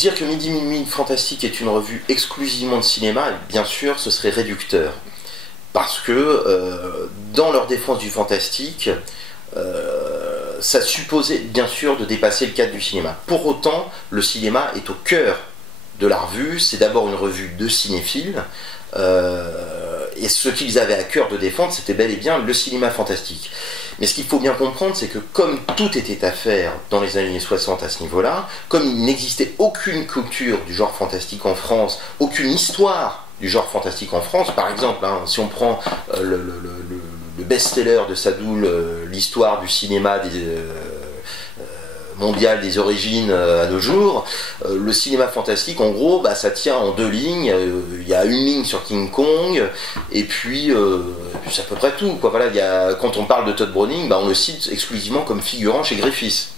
dire que Midi Minuit Fantastique est une revue exclusivement de cinéma, bien sûr, ce serait réducteur. Parce que dans leur défense du fantastique, ça supposait bien sûr de dépasser le cadre du cinéma. Pour autant, le cinéma est au cœur de la revue, c'est d'abord une revue de cinéphiles, et ce qu'ils avaient à cœur de défendre, c'était bel et bien le cinéma fantastique. Mais ce qu'il faut bien comprendre, c'est que comme tout était à faire dans les années 60 à ce niveau-là, comme il n'existait aucune culture du genre fantastique en France, aucune histoire du genre fantastique en France, par exemple, hein, si on prend le best-seller de Sadoul, l'histoire du cinéma mondial des origines à nos jours, le cinéma fantastique, en gros, bah, ça tient en deux lignes. Il y a une ligne sur King Kong, et puis c'est à peu près tout, quoi. Voilà, quand on parle de Todd Browning, bah, on le cite exclusivement comme figurant chez Griffiths.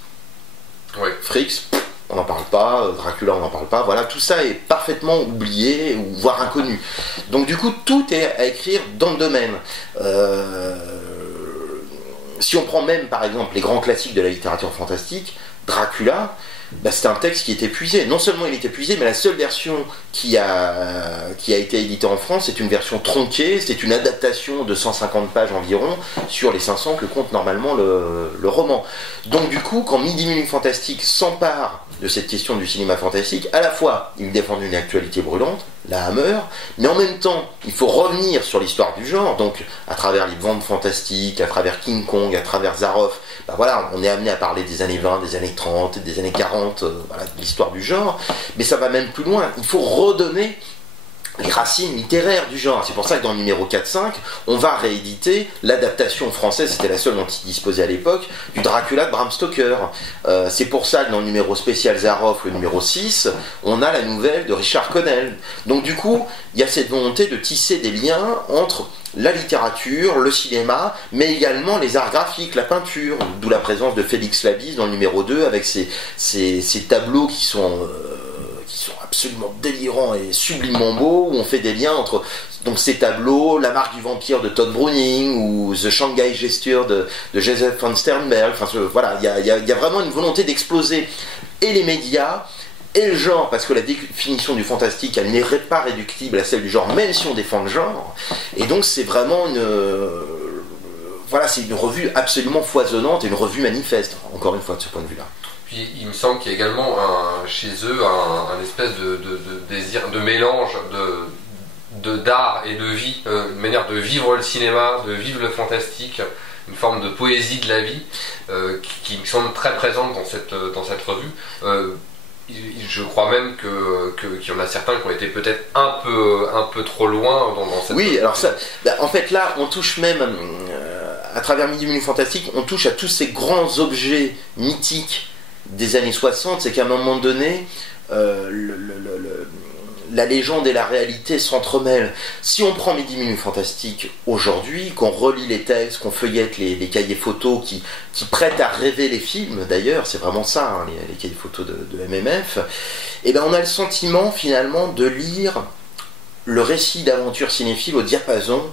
Ouais. Freaks, on n'en parle pas, Dracula, on n'en parle pas. Voilà, tout ça est parfaitement oublié, ou voire inconnu. Donc du coup, tout est à écrire dans le domaine. Si on prend même, par exemple, les grands classiques de la littérature fantastique, Dracula, bah, c'est un texte qui est épuisé. Non seulement il est épuisé, mais la seule version qui a été éditée en France, c'est une version tronquée, c'est une adaptation de 150 pages environ sur les 500 que compte normalement le roman. Donc du coup, quand Midi Minuit Fantastique s'empare de cette question du cinéma fantastique, à la fois il défend une actualité brûlante, la Hammer, mais en même temps il faut revenir sur l'histoire du genre, donc à travers les bandes fantastiques, à travers King Kong, à travers Zaroff, ben voilà, on est amené à parler des années 20, des années 30, des années 40, voilà, de l'histoire du genre, mais ça va même plus loin, il faut redonner les racines littéraires du genre. C'est pour ça que dans le numéro 4-5, on va rééditer l'adaptation française, c'était la seule dont il disposait à l'époque, du Dracula de Bram Stoker. C'est pour ça que dans le numéro spécial Zaroff, le numéro 6, on a la nouvelle de Richard Connell. Donc du coup, il y a cette volonté de tisser des liens entre la littérature, le cinéma, mais également les arts graphiques, la peinture, d'où la présence de Félix Labisse dans le numéro 2, avec ces tableaux qui sont absolument délirants et sublimement beaux, où on fait des liens entre donc ces tableaux, La marque du vampire de Todd Browning ou The Shanghai Gesture de Joseph von Sternberg. Enfin, voilà, il y a vraiment une volonté d'exploser et les médias et le genre, parce que la définition du fantastique, elle n'est pas réductible à celle du genre, même si on défend le genre. Et donc c'est vraiment c'est une revue absolument foisonnante et une revue manifeste, encore une fois, de ce point de vue-là. Puis il me semble qu'il y a également chez eux un espèce de désir, de mélange d'art et de vie, une manière de vivre le cinéma, de vivre le fantastique, une forme de poésie de la vie qui me semble très présente dans cette revue. Je crois même qu'il y en a certains qui ont été peut-être un peu trop loin dans cette... Oui, alors ça, en fait là, on touche même, à travers Midi Minuit Fantastique, on touche à tous ces grands objets mythiques des années 60, c'est qu'à un moment donné, la légende et la réalité s'entremêlent. Si on prend Midi Minuit Fantastique aujourd'hui, qu'on relit les textes, qu'on feuillette les cahiers photos qui prêtent à rêver les films, d'ailleurs, c'est vraiment ça, hein, les cahiers photos de MMF, et ben on a le sentiment finalement de lire le récit d'aventure cinéphile au diapason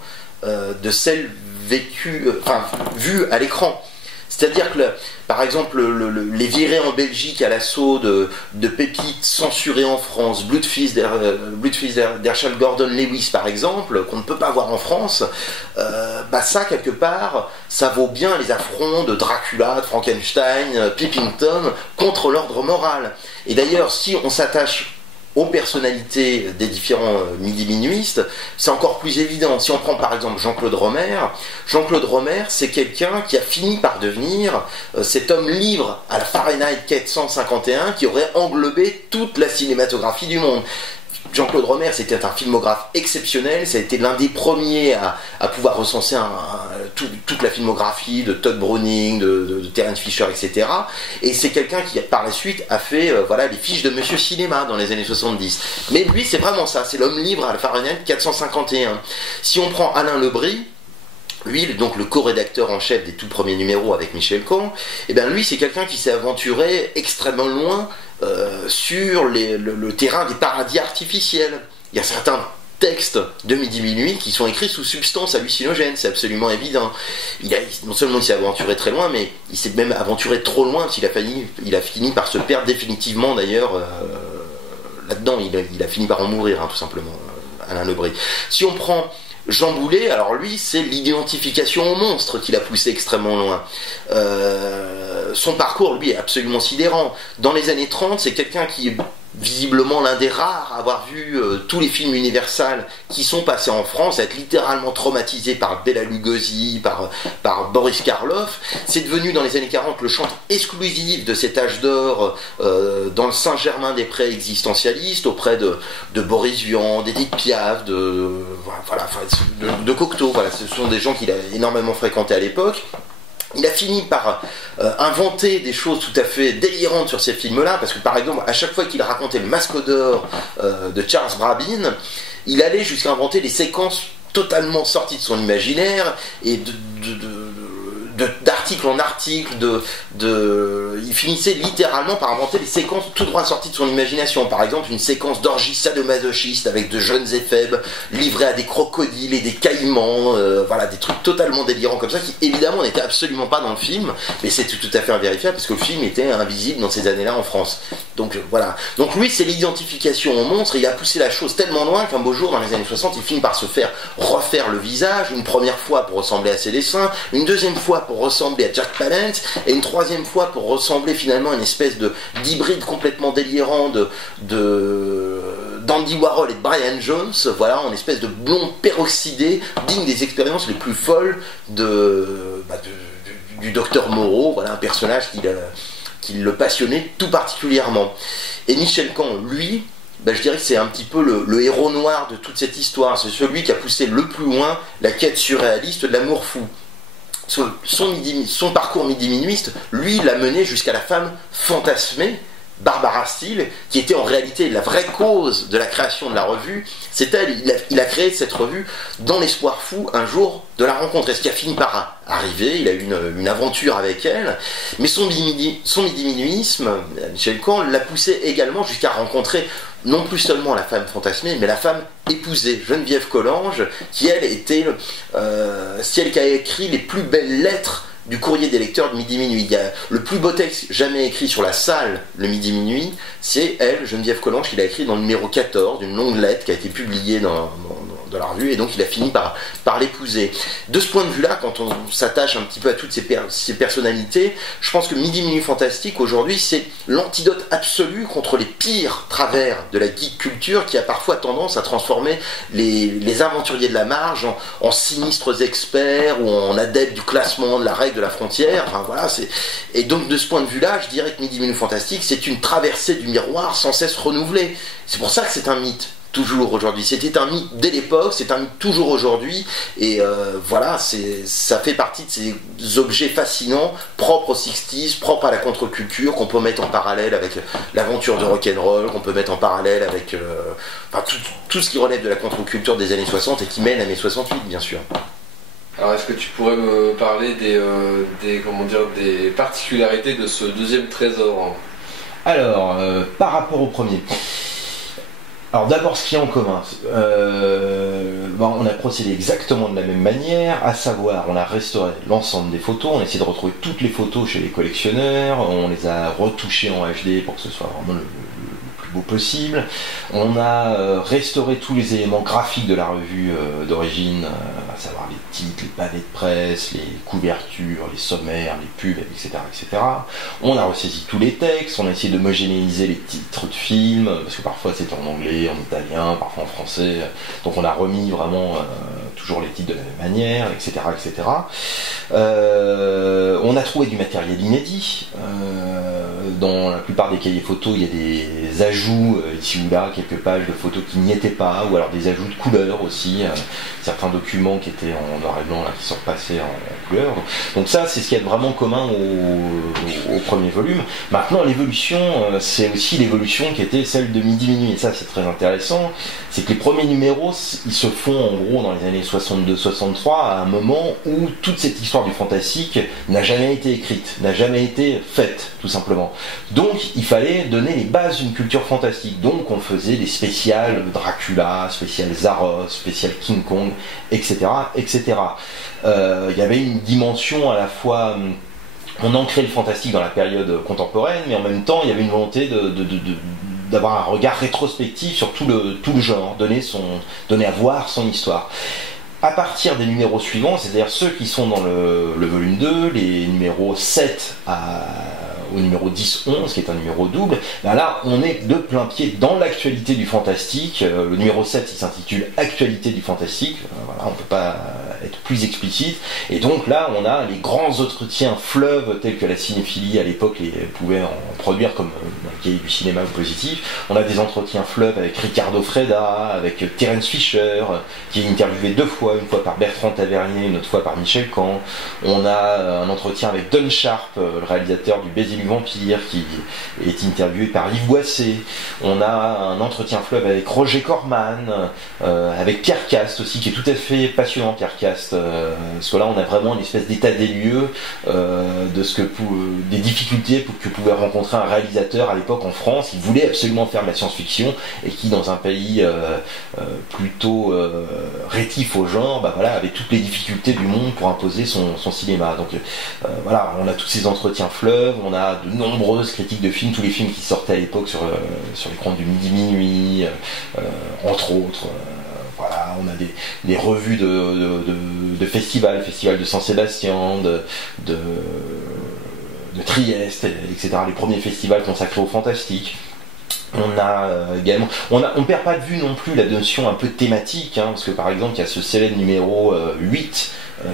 de celle vue à l'écran. C'est-à-dire que, par exemple, les virées en Belgique à l'assaut de pépites censurées en France, Bloodfeast d'Herschel Gordon Lewis, par exemple, qu'on ne peut pas voir en France, ça, quelque part, ça vaut bien les affronts de Dracula, de Frankenstein, Pippington, contre l'ordre moral. Et d'ailleurs, si on s'attache aux personnalités des différents midi-minuistes, c'est encore plus évident. Si on prend par exemple Jean-Claude Romer, c'est quelqu'un qui a fini par devenir cet homme libre à la Fahrenheit 451 qui aurait englobé toute la cinématographie du monde. Jean-Claude Romer, c'était un filmographe exceptionnel, ça a été l'un des premiers à pouvoir recenser toute la filmographie de Todd Browning, de Terence Fisher, etc. Et c'est quelqu'un qui, par la suite, a fait les fiches de Monsieur Cinéma dans les années 70. Mais lui, c'est vraiment ça, c'est l'homme libre à la Fahrenheit 451. Si on prend Alain Lebris, lui, donc le co-rédacteur en chef des tout premiers numéros avec Michel Camp, lui, c'est quelqu'un qui s'est aventuré extrêmement loin sur le terrain des paradis artificiels. Il y a certains textes de Midi Minuit qui sont écrits sous substance hallucinogène, c'est absolument évident. Non seulement il s'est aventuré très loin, mais il s'est même aventuré trop loin, il a fini par se perdre définitivement d'ailleurs là-dedans, il a fini par en mourir, hein, tout simplement, Alain Lebris. Si on prend Jean Boulet, alors lui, c'est l'identification au monstre qui l'a poussé extrêmement loin. Son parcours, lui, est absolument sidérant. Dans les années 30, c'est quelqu'un qui est visiblement l'un des rares à avoir vu tous les films Universal qui sont passés en France, à être littéralement traumatisé par Bela Lugosi, par Boris Karloff. C'est devenu dans les années 40 le chantre exclusif de cet âge d'or dans le Saint-Germain-des-Prés existentialiste, auprès de Boris Vian, d'Édith Piaf, de Cocteau. Voilà, ce sont des gens qu'il a énormément fréquentés à l'époque. Il a fini par inventer des choses tout à fait délirantes sur ces films-là, parce que par exemple, à chaque fois qu'il racontait le Masque d'Or de Charles Brabin, il allait jusqu'à inventer des séquences totalement sorties de son imaginaire, et d'article en article, il finissait littéralement par inventer des séquences tout droit sorties de son imagination. Par exemple, une séquence d'orgie sadomasochiste avec de jeunes éphèbes livrés à des crocodiles et des caïmans, voilà, des trucs totalement délirants comme ça, qui évidemment n'étaient absolument pas dans le film, mais c'est tout à fait invérifiable parce que le film était invisible dans ces années-là en France. Donc voilà. Donc lui, c'est l'identification au monstre, et il a poussé la chose tellement loin qu'un beau jour, dans les années 60, il finit par se faire refaire le visage, une première fois pour ressembler à ses dessins, une deuxième fois pour ressembler à Jack Palance, et une troisième fois pour ressembler finalement à une espèce d'hybride complètement délirant d'Andy Warhol et de Brian Jones, voilà, en espèce de blond peroxydé, digne des expériences les plus folles du docteur Moreau, voilà, un personnage qui le passionnait tout particulièrement. Et Michel Caen, lui, je dirais que c'est un petit peu le héros noir de toute cette histoire. C'est celui qui a poussé le plus loin la quête surréaliste de l'amour fou. Son parcours midi-minuiste, lui, l'a mené jusqu'à la femme fantasmée, Barbara Steele, qui était en réalité la vraie cause de la création de la revue. C'est elle, il a créé cette revue dans l'espoir fou, un jour, de la rencontrer. Ce qui a fini par arriver, il a eu une aventure avec elle, mais son midi-minuisme, Michel Caen, l'a poussé également jusqu'à rencontrer non plus seulement la femme fantasmée, mais la femme épousée, Geneviève Collange, qui elle était celle qui a écrit les plus belles lettres du courrier des lecteurs de Midi-Minuit. Il y a le plus beau texte jamais écrit sur la salle, le Midi-Minuit, c'est elle, Geneviève Collange, qui l'a écrit dans le numéro 14, d'une longue lettre qui a été publiée dans la revue, et donc il a fini par l'épouser. De ce point de vue-là, quand on s'attache un petit peu à toutes ces personnalités, je pense que Midi-Minuit Fantastique, aujourd'hui, c'est l'antidote absolu contre les pires travers de la geek culture, qui a parfois tendance à transformer les aventuriers de la marge en sinistres experts, ou en adeptes du classement, de la règle, de la frontière. Enfin, voilà, et donc de ce point de vue-là, je dirais que Midi-Minuit Fantastique, c'est une traversée du miroir sans cesse renouvelée. C'est pour ça que c'est un mythe. Toujours aujourd'hui. C'était un mythe dès l'époque, c'est un mythe toujours aujourd'hui, et voilà, ça fait partie de ces objets fascinants, propres aux 60s, propres à la contre-culture, qu'on peut mettre en parallèle avec l'aventure de rock'n'roll, qu'on peut mettre en parallèle avec tout ce qui relève de la contre-culture des années 60 et qui mène à mai 68, bien sûr. Alors, est-ce que tu pourrais me parler des particularités de ce deuxième trésor? Alors, par rapport au premier. Alors d'abord, ce qu'il y a en commun, on a procédé exactement de la même manière, à savoir, on a restauré l'ensemble des photos, on a essayé de retrouver toutes les photos chez les collectionneurs, on les a retouchées en HD pour que ce soit vraiment le plus beau possible. On a restauré tous les éléments graphiques de la revue d'origine, à savoir les titres, les pavés de presse, les couvertures, les sommaires, les pubs, etc., etc. On a ressaisi tous les textes, on a essayé d'homogénéiser les titres de films, parce que parfois c'est en anglais, en italien, parfois en français. Donc on a remis vraiment toujours les titres de la même manière, etc., etc. On a trouvé du matériel inédit. Dans la plupart des cahiers photos, il y a des ajouts ici ou là, quelques pages de photos qui n'y étaient pas, ou alors des ajouts de couleurs aussi, certains documents qui étaient en noir et blanc là, qui sont repassés en couleur. Donc ça, c'est ce qu'il y a de vraiment commun au premier volume. Maintenant, l'évolution, c'est aussi l'évolution qui était celle de Midi-Minuit, et ça c'est très intéressant, c'est que les premiers numéros, ils se font en gros dans les années 62-63, à un moment où toute cette histoire du fantastique n'a jamais été écrite, n'a jamais été faite, tout simplement. Donc il fallait donner les bases d'une culture fantastique. Donc on faisait des spéciales Dracula, spéciales Zaros, spéciales King Kong, etc., etc. Il y avait une dimension à la fois... On ancrait le fantastique dans la période contemporaine, mais en même temps il y avait une volonté d'avoir un regard rétrospectif sur tout le genre, donner à voir son histoire. À partir des numéros suivants, c'est-à-dire ceux qui sont dans le volume 2, les numéros 7 au numéro 10-11, qui est un numéro double, ben là on est de plein pied dans l'actualité du fantastique. Le numéro 7 il s'intitule Actualité du fantastique, voilà, on ne peut pas être plus explicite, et donc là on a les grands entretiens fleuves tels que la cinéphilie à l'époque pouvait en produire, comme dans le cahier du cinéma positif. On a des entretiens fleuves avec Ricardo Freda, avec Terence Fisher, qui est interviewé 2 fois, une fois par Bertrand Tavernier, une autre fois par Michel Camp. On a un entretien avec Don Sharp, le réalisateur du Baiser du Vampire, qui est interviewé par Yves Boisset. On a un entretien fleuve avec Roger Corman, avec Pierre Cast aussi, qui est tout à fait passionnant, Pierre Cast, parce que là on a vraiment une espèce d'état des lieux des difficultés que pouvait rencontrer un réalisateur à l'époque en France, qui voulait absolument faire de la science-fiction, et qui dans un pays plutôt rétif au genre, bah voilà, avait toutes les difficultés du monde pour imposer son cinéma. Donc voilà, on a tous ces entretiens fleuves, on a de nombreuses critiques de films, tous les films qui sortaient à l'époque sur l'écran du midi minuit, entre autres. Voilà, on a des revues de festivals, festival de Saint-Sébastien, de Trieste, etc. Les premiers festivals consacrés au fantastique. On a également, on perd pas de vue non plus la notion un peu thématique, parce que par exemple il y a ce célèbre numéro 8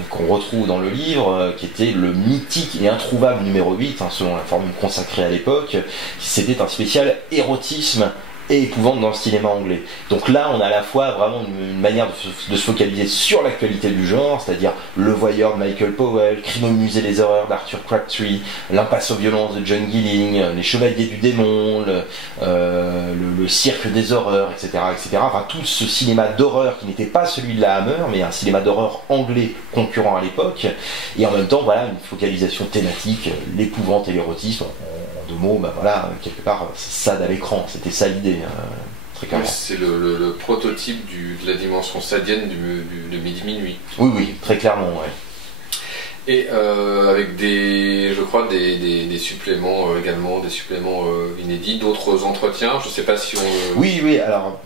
qu'on retrouve dans le livre, qui était le mythique et introuvable numéro 8, selon la formule consacrée à l'époque, c'était un spécial érotisme et épouvante dans le cinéma anglais. Donc là, on a à la fois vraiment une manière de se focaliser sur l'actualité du genre, c'est-à-dire Le Voyeur de Michael Powell, Crime au musée des horreurs d'Arthur Crabtree, L'impasse aux violences de John Gilling, Les Chevaliers du démon, le Cirque des horreurs, etc., etc. Enfin, tout ce cinéma d'horreur qui n'était pas celui de la Hammer, mais un cinéma d'horreur anglais concurrent à l'époque, et en même temps, voilà, une focalisation thématique, l'épouvante et l'érotisme. De mots, ben voilà, quelque part, c'est sade à l'écran, c'était ça l'idée, très clairement. C'est le prototype de la dimension sadienne de midi minuit. Oui, très clairement, ouais. Et avec je crois, des suppléments également, des suppléments inédits, d'autres entretiens, je ne sais pas si on... Oui, alors...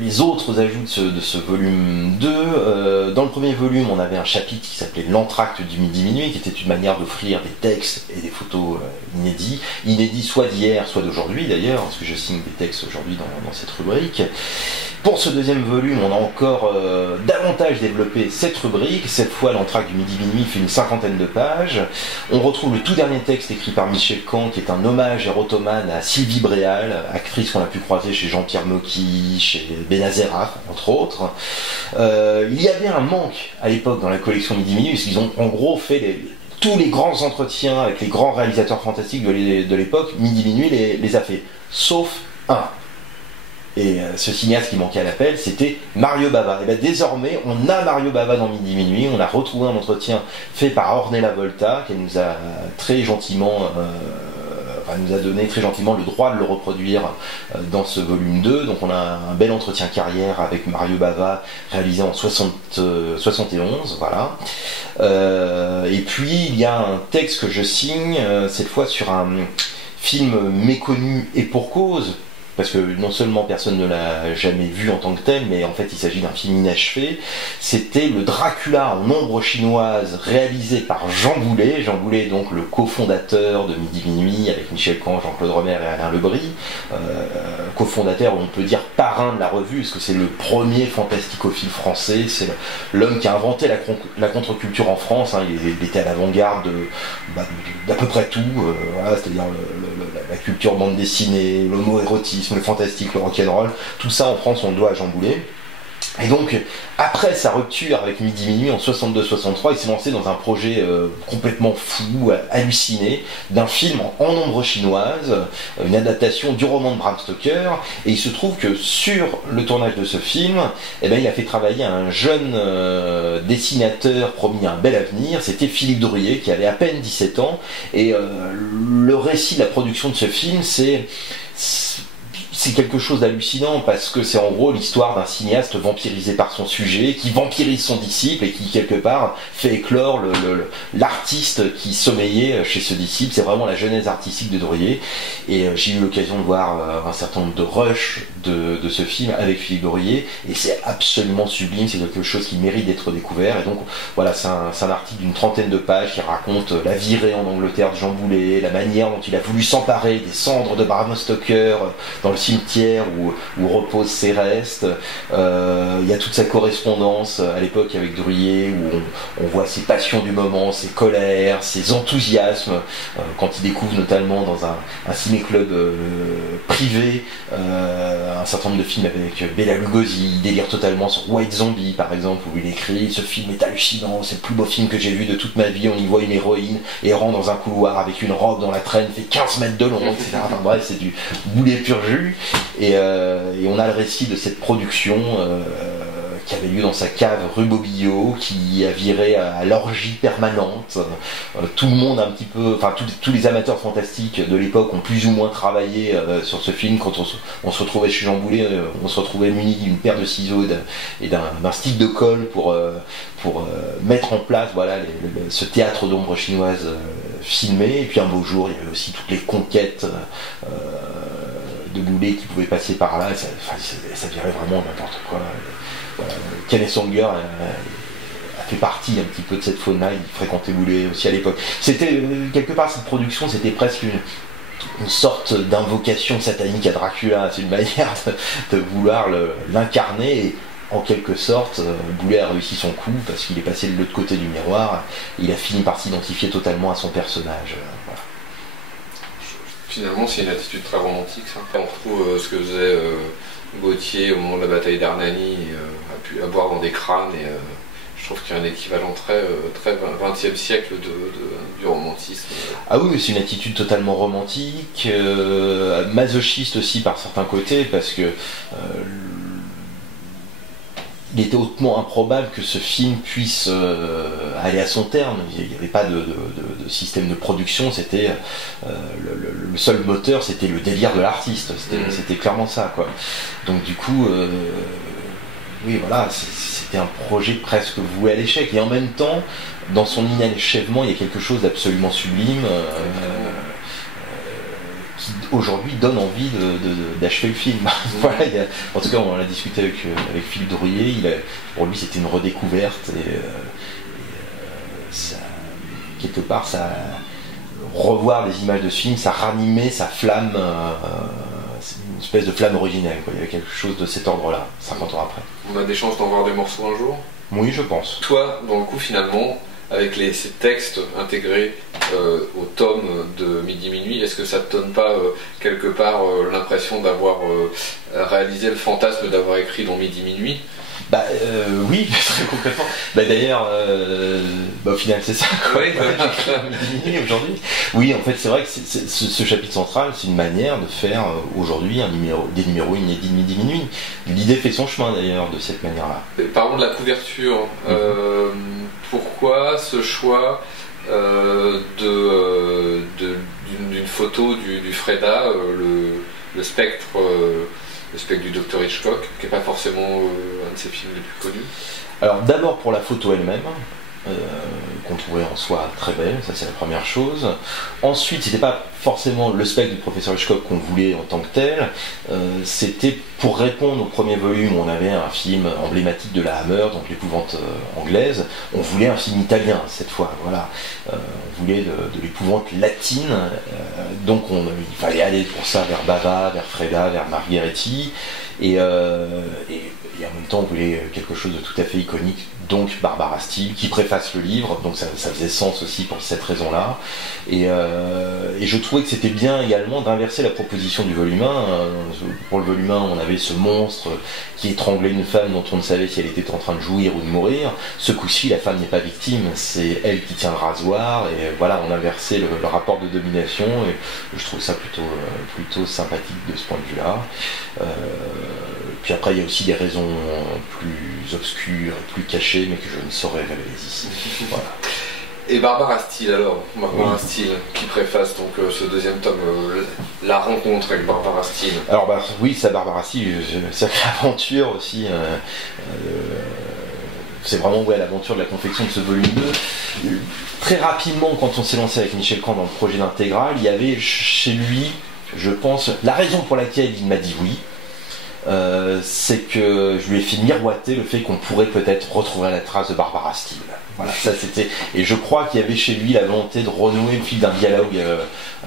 Les autres ajouts de ce volume 2, dans le premier volume on avait un chapitre qui s'appelait L'entracte du midi minuit, qui était une manière d'offrir des textes et des photos inédits soit d'hier, soit d'aujourd'hui d'ailleurs, parce que je signe des textes aujourd'hui dans cette rubrique. Pour ce deuxième volume, on a encore davantage développé cette rubrique. Cette fois, l'entracte du midi minuit fait une 50aine de pages. On retrouve le tout dernier texte écrit par Michel Camp, qui est un hommage érotomane à Sylvie Bréal, actrice qu'on a pu croiser chez Jean-Pierre Mocky, chez Benazeraf, entre autres. Il y avait un manque à l'époque dans la collection midi minuit, parce qu'ils ont en gros fait tous les grands entretiens avec les grands réalisateurs fantastiques de l'époque. Midi minuit les a fait, sauf un. Et ce cinéaste qui manquait à l'appel, c'était Mario Bava. Et bien désormais, on a Mario Bava dans Midi Minuit. On a retrouvé un entretien fait par Ornella Volta, qui nous a très gentiment, nous a donné très gentiment le droit de le reproduire dans ce volume 2. Donc on a un bel entretien carrière avec Mario Bava, réalisé en 71, voilà. Et puis il y a un texte que je signe, cette fois sur un film méconnu et pour cause, parce que non seulement personne ne l'a jamais vu en tant que tel, mais en fait il s'agit d'un film inachevé. C'était le Dracula en ombre chinoise, réalisé par Jean Boulet. Jean Boulet est donc le cofondateur de Midi Minuit, avec Michel Camp, Jean-Claude Romer et Alain Lebris. Cofondateur, on peut dire parrain de la revue, parce que c'est le premier fantasticophile français. C'est l'homme qui a inventé la contre-culture en France. Il était à l'avant-garde d'à peu près tout, voilà, c'est-à-dire la culture bande dessinée, l'homo-érotisme, le fantastique, le rock'n'roll, tout ça en France on le doit à Jean Boulet. Et donc, après sa rupture avec Midi Minuit en 62-63, il s'est lancé dans un projet complètement fou, halluciné, d'un film en ombre chinoise, une adaptation du roman de Bram Stoker. Et il se trouve que sur le tournage de ce film, il a fait travailler un jeune dessinateur promis un bel avenir, c'était Philippe Drouillet, qui avait à peine 17 ans. Et le récit de la production de ce film, c'est c'est quelque chose d'hallucinant parce que c'est en gros l'histoire d'un cinéaste vampirisé par son sujet, qui vampirise son disciple et qui quelque part fait éclore l'artiste qui sommeillait chez ce disciple. C'est vraiment la genèse artistique de Drouillet. Et j'ai eu l'occasion de voir un certain nombre de rushs de ce film avec Philippe Drouillet, et c'est absolument sublime, c'est quelque chose qui mérite d'être découvert. Et donc voilà, c'est un article d'une 30aine de pages qui raconte la virée en Angleterre de Jean Boulet, la manière dont il a voulu s'emparer des cendres de Bram Stoker dans le cimetière où reposent ses restes. Il y a toute sa correspondance à l'époque avec Drouillet, où on voit ses passions du moment, ses colères, ses enthousiasmes, quand il découvre notamment dans un ciné-club privé un certain nombre de films avec Bela Lugosi. Il délire totalement sur White Zombie par exemple, où il écrit: ce film est hallucinant, c'est le plus beau film que j'ai vu de toute ma vie, on y voit une héroïne errant dans un couloir avec une robe dont la traîne fait 15 mètres de long, etc. Enfin bref, c'est du Boulet pur jus. Et on a le récit de cette production qui avait lieu dans sa cave rue Bobillot, qui a viré à l'orgie permanente. Tout le monde un petit peu, enfin tous les amateurs fantastiques de l'époque ont plus ou moins travaillé sur ce film. Quand on se retrouvait chez Jean Boulet, on se retrouvait muni d'une paire de ciseaux et d'un stick de colle pour mettre en place voilà, ce théâtre d'ombre chinoise filmé. Et puis un beau jour, il y avait aussi toutes les conquêtes de Boulet qui pouvaient passer par là. Ça virait vraiment n'importe quoi. Voilà, Kenneth Sanger a fait partie un petit peu de cette faune-là, il fréquentait Boulet aussi à l'époque. C'était, quelque part, cette production, c'était presque une sorte d'invocation satanique à Dracula. C'est une manière de vouloir l'incarner, et en quelque sorte, Boulet a réussi son coup parce qu'il est passé de l'autre côté du miroir, il a fini par s'identifier totalement à son personnage. Voilà. Finalement, c'est une attitude très romantique, ça. On retrouve ce que faisait Gauthier au moment de la bataille d'Hernani, à boire dans des crânes, et je trouve qu'il y a un équivalent très 20e siècle du romantisme. Ah oui, c'est une attitude totalement romantique, masochiste aussi par certains côtés, parce que il était hautement improbable que ce film puisse aller à son terme. Il n'y avait pas de système de production, c'était le seul moteur, c'était le délire de l'artiste, c'était clairement ça, quoi. Donc du coup, oui voilà, c'était un projet presque voué à l'échec, et en même temps, dans son inachèvement, il y a quelque chose d'absolument sublime qui aujourd'hui donne envie d'achever le film. Voilà, en tout cas, on l'a discuté avec Philippe Drouillet, pour lui c'était une redécouverte, et ça, quelque part, ça revoir les images de ce film, ça ranimait sa flamme, une espèce de flamme originelle, quoi. Il y avait quelque chose de cet ordre-là, 50 ans après. On a des chances d'en voir des morceaux un jour? Oui, je pense. Toi, dans le coup, finalement, avec ces textes intégrés au tome de Midi Minuit, est-ce que ça te donne pas quelque part l'impression d'avoir réalisé le fantasme d'avoir écrit dans Midi Minuit? Oui, très concrètement. D'ailleurs, au final c'est ça, quoi. Oui, Midi Minuit aujourd'hui. Oui, en fait c'est vrai que ce chapitre central, c'est une manière de faire aujourd'hui des numéros inédits de Midi Minuit. L'idée fait son chemin d'ailleurs de cette manière-là. Parlons de la couverture. Pourquoi ce choix d'une photo du Freda, le spectre du Dr Hitchcock, qui n'est pas forcément un de ses films les plus connus? Alors d'abord pour la photo elle-même, qu'on trouvait en soi très belle, ça c'est la première chose. Ensuite, c'était pas forcément le spectre du professeur Hitchcock qu'on voulait en tant que tel, c'était pour répondre au premier volume où on avait un film emblématique de la Hammer, donc l'épouvante anglaise. On voulait un film italien cette fois, voilà. On voulait de l'épouvante latine, donc il fallait aller pour ça vers Bava, vers Freda, vers Margheretti, et en même temps on voulait quelque chose de tout à fait iconique, donc Barbara Steele qui préface le livre, donc ça faisait sens aussi pour cette raison-là. Et je trouvais que c'était bien également d'inverser la proposition du volume 1. Pour le volume 1, on avait ce monstre qui étranglait une femme dont on ne savait si elle était en train de jouir ou de mourir. Ce coup-ci, la femme n'est pas victime, c'est elle qui tient le rasoir, et voilà, on inversait le rapport de domination, et je trouve ça plutôt sympathique de ce point de vue-là. Puis après, il y a aussi des raisons plus obscures, plus cachées, mais que je ne saurais révéler ici. Voilà. Et Barbara Steele alors, Barbara Steele qui préface donc ce deuxième tome, la rencontre avec Barbara Steele. Alors oui, ça Barbara Steele, sacrée aventure aussi. C'est vraiment l'aventure de la confection de ce volume 2. Très rapidement, quand on s'est lancé avec Michel Camp dans le projet d'intégral, il y avait chez lui, je pense, la raison pour laquelle il m'a dit oui, c'est que je lui ai fait miroiter le fait qu'on pourrait peut-être retrouver la trace de Barbara Steele. Voilà, ça c'était. Et je crois qu'il y avait chez lui la volonté de renouer le fil d'un dialogue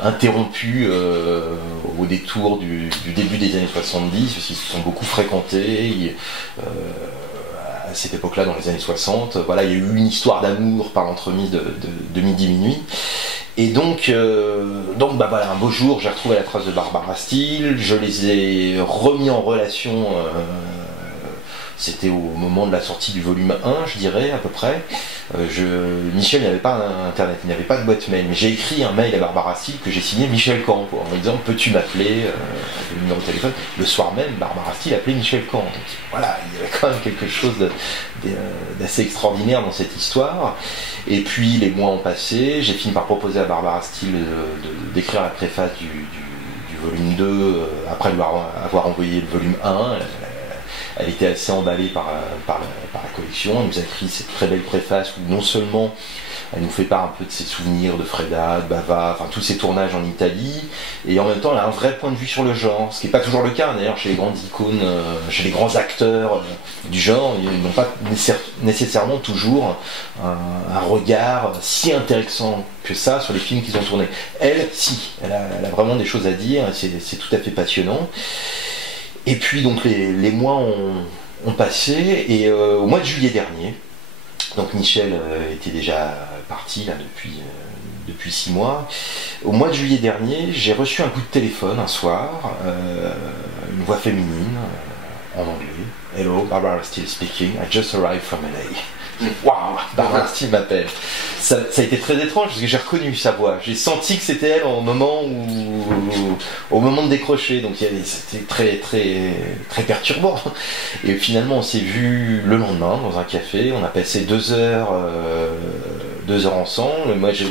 interrompu au détour du début des années 70, parce qu'ils se sont beaucoup fréquentés. À cette époque-là, dans les années 60, voilà, il y a eu une histoire d'amour par l'entremise de Midi Minuit. Et donc voilà, un beau jour, j'ai retrouvé la trace de Barbara Steele, je les ai remis en relation, c'était au moment de la sortie du volume 1, je dirais, à peu près. Michel n'avait pas internet, il n'avait pas de boîte mail, mais j'ai écrit un mail à Barbara Steele que j'ai signé Michel Camp, en me disant, peux-tu m'appeler, le numéro de téléphone. Le soir même, Barbara Steele appelait Michel Camp. Donc voilà, il y avait quand même quelque chose d'assez extraordinaire dans cette histoire. Et puis les mois ont passé, j'ai fini par proposer à Barbara Steele d'écrire la préface du volume 2, après lui avoir envoyé le volume 1. Elle était assez emballée par la collection. Elle nous a écrit cette très belle préface où non seulement elle nous fait part un peu de ses souvenirs de Freda, de Bava, enfin tous ses tournages en Italie, et en même temps elle a un vrai point de vue sur le genre, ce qui n'est pas toujours le cas d'ailleurs chez les grandes icônes, chez les grands acteurs du genre, ils n'ont pas nécessairement toujours un regard si intéressant que ça sur les films qu'ils ont tournés. Elle, si, elle a vraiment des choses à dire, c'est tout à fait passionnant. Et puis donc les mois ont passé, et au mois de juillet dernier, donc Michel était déjà parti là depuis 6 mois. Au mois de juillet dernier, j'ai reçu un coup de téléphone un soir, une voix féminine en anglais. Hello, Barbara Steele speaking. I just arrived from LA. Waouh, Barbara Steele m'appelle. Ça a été très étrange parce que j'ai reconnu sa voix. J'ai senti que c'était elle au moment de décrocher. Donc c'était très très très perturbant. Et finalement, on s'est vu le lendemain dans un café. On a passé 2 heures ensemble. Moi, j'ai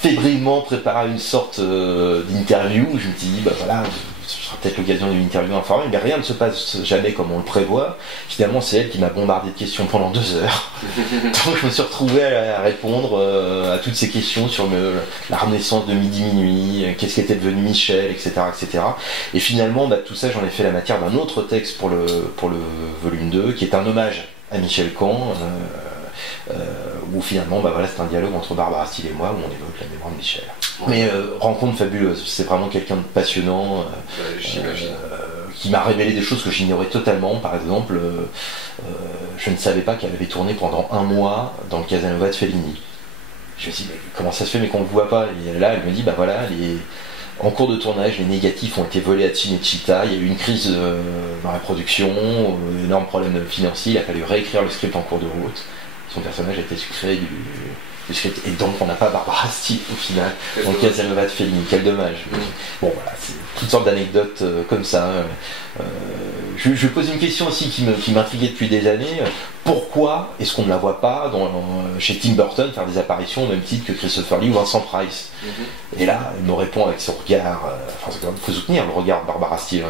fébrilement préparé une sorte d'interview. Je me suis dit, bah voilà, ce sera peut-être l'occasion d'une interview informelle, mais rien ne se passe jamais comme on le prévoit. Finalement, c'est elle qui m'a bombardé de questions pendant 2 heures. Donc je me suis retrouvé à répondre à toutes ces questions sur la renaissance de Midi Minuit, qu'est-ce qu'était devenu Michel, etc. etc. Et finalement, tout ça, j'en ai fait la matière d'un autre texte pour le volume 2, qui est un hommage à Michel Camp, où finalement, c'est un dialogue entre Barbara Steele et moi, où on évoque la mémoire de Michel. Mais rencontre fabuleuse, c'est vraiment quelqu'un de passionnant, qui m'a révélé des choses que j'ignorais totalement. Par exemple, je ne savais pas qu'elle avait tourné pendant 1 mois dans le Casanova de Fellini. Je me suis dit, mais comment ça se fait, mais qu'on ne le voit pas? Et là, elle me dit, en cours de tournage, les négatifs ont été volés à Cinecittà, il y a eu une crise dans la production, énorme problème financier, il a fallu réécrire le script en cours de route. Son personnage a été sucré du script, et donc on n'a pas Barbara Steele au final, donc Casanova de Fellini, quel dommage. Bon voilà, c'est toutes sortes d'anecdotes comme ça. Je pose une question aussi qui m'intriguait depuis des années. Pourquoi est-ce qu'on ne la voit pas chez Tim Burton faire des apparitions au même titre que Christopher Lee ou Vincent Price? Et là, elle me répond avec son regard, il faut soutenir le regard de Barbara Steele.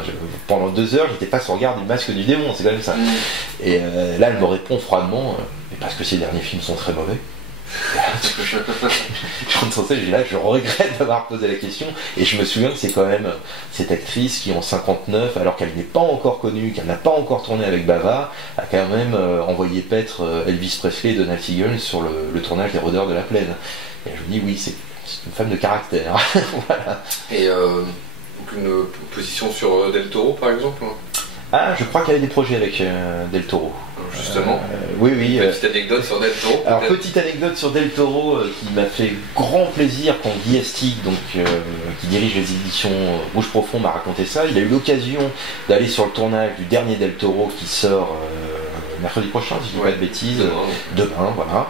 Pendant 2 heures, j'étais pas sur le regard du masque du démon, c'est quand même ça. Et là, elle me répond froidement, parce que ses derniers films sont très mauvais. Je regrette d'avoir posé la question, et je me souviens que c'est quand même cette actrice qui en 59, alors qu'elle n'est pas encore connue, qu'elle n'a pas encore tourné avec Bava, a quand même envoyé paître Elvis Presley et Donald Siegel sur le tournage des Rôdeurs de la Plaine. Et je me dis oui, c'est une femme de caractère. Voilà. Et donc une position sur Del Toro par exemple? Ah, je crois qu'elle a des projets avec Del Toro. Justement. Oui. Petite anecdote sur Del Toro. Alors, petite anecdote sur Del Toro qui m'a fait grand plaisir quand Guy Astig, qui dirige les éditions Rouge Profond, m'a raconté ça. Il a eu l'occasion d'aller sur le tournage du dernier Del Toro qui sort mercredi prochain, si je ne dis pas de bêtises. Demain, voilà.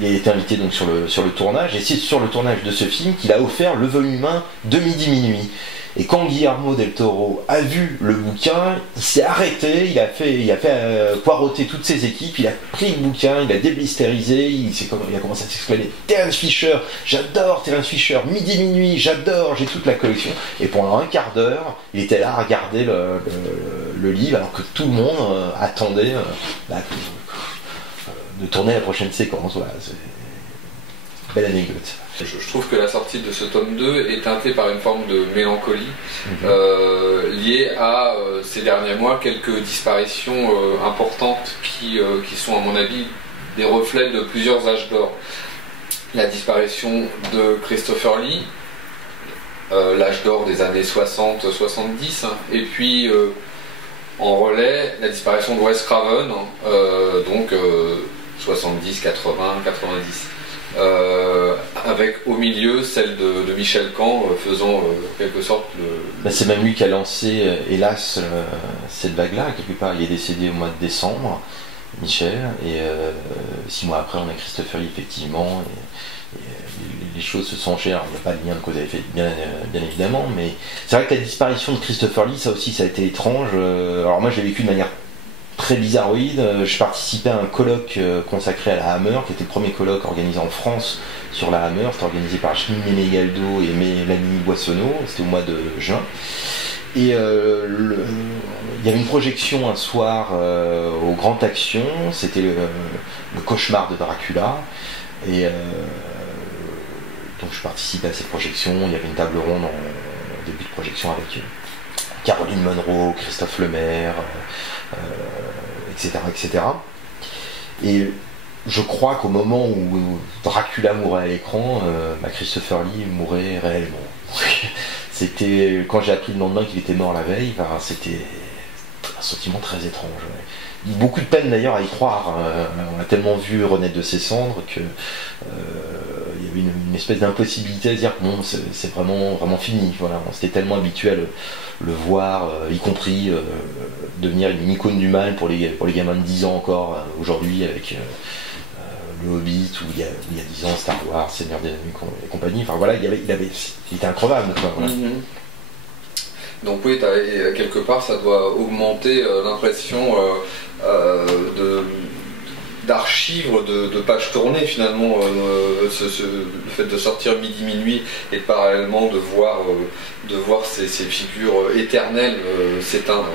Il a été invité donc sur le tournage, et c'est sur le tournage de ce film qu'il a offert le volume 1 de Midi Minuit. Et quand Guillermo del Toro a vu le bouquin, il s'est arrêté, il a fait poireauter toutes ses équipes, il a pris le bouquin, il a déblistérisé, il a commencé à s'exclamer Terence Fisher, j'adore Terence Fisher, Midi Minuit, j'adore, j'ai toute la collection. Et pendant un quart d'heure, il était là à regarder le livre alors que tout le monde attendait de tourner la prochaine séquence. Voilà, c'est une belle anecdote. Je trouve que la sortie de ce tome 2 est teintée par une forme de mélancolie liée à ces derniers mois quelques disparitions importantes qui sont à mon avis des reflets de plusieurs âges d'or. La disparition de Christopher Lee, l'âge d'or des années 60-70, et puis en relais la disparition de Wes Craven, donc 70, 80, 90. Avec au milieu celle de Michel Caen faisant en quelque sorte c'est même lui qui a lancé hélas cette vague-là, quelque part. Il est décédé au mois de décembre, Michel, et 6 mois après on a Christopher Lee effectivement, et les choses se sont enchaînées. Il n'y a pas de lien de cause à effet bien évidemment, mais c'est vrai que la disparition de Christopher Lee, ça aussi ça a été étrange. Alors moi j'ai vécu de manière très bizarroïde. Je participais à un colloque consacré à la Hammer, qui était le premier colloque organisé en France sur la Hammer. C'était organisé par Mélanie Galdo et Mélanie Boissonneau. C'était au mois de juin. Et il y avait une projection un soir au Grand Action. C'était le cauchemar de Dracula. Et donc je participais à cette projection. Il y avait une table ronde en début de projection avec Caroline Munro, Christophe Lemaire, etc., etc. Et je crois qu'au moment où Dracula mourait à l'écran, Christopher Lee mourait réellement. C'était quand j'ai appris le lendemain qu'il était mort la veille, c'était un sentiment très étrange. Ouais. Beaucoup de peine d'ailleurs à y croire. On a tellement vu renaître de ses cendres que il y avait une espèce d'impossibilité à dire que non, c'est vraiment fini. Voilà, on s'était tellement habitué à le voir, y compris devenir une icône du mal pour les gamins de 10 ans encore aujourd'hui avec le Hobbit, ou il y a 10 ans Star Wars, Seigneur des Anneaux et compagnie. Enfin voilà, il était increvable. Quoi, voilà. Donc oui, quelque part ça doit augmenter l'impression d'archives, de pages tournées finalement, le fait de sortir Midi Minuit et parallèlement de voir ces figures éternelles s'éteindre.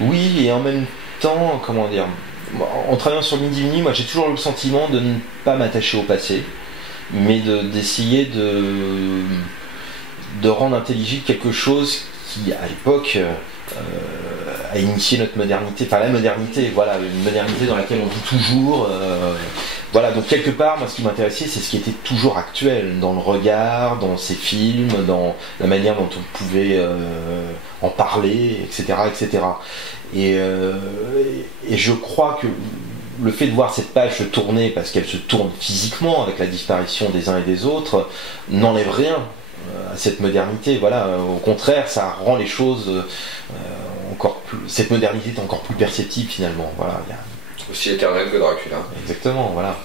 Oui, et en même temps, comment dire, en travaillant sur Midi Minuit, moi j'ai toujours eu le sentiment de ne pas m'attacher au passé, mais d'essayer de rendre intelligible quelque chose qui à l'époque a initié notre modernité, enfin la modernité, voilà, une modernité dans laquelle on vit toujours. Voilà, donc quelque part, moi ce qui m'intéressait, c'est ce qui était toujours actuel, dans le regard, dans ces films, dans la manière dont on pouvait en parler, etc. etc. Et je crois que le fait de voir cette page se tourner, parce qu'elle se tourne physiquement avec la disparition des uns et des autres, n'enlève rien à cette modernité. Voilà, au contraire, ça rend les choses encore plus. Cette modernité est encore plus perceptible finalement. Voilà, aussi éternelle que Dracula. Exactement, voilà.